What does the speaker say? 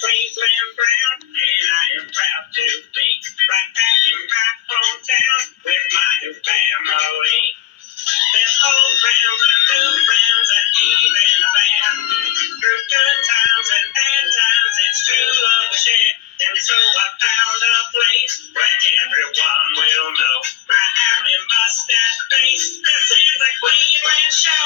Cleveland Brown, and I am proud to be right back in my hometown with my new family. There's old friends and new friends and even a band. Through good times and bad times, it's true love to share. And so I found a place where everyone will know my happy mustache face. This is the Cleveland Show.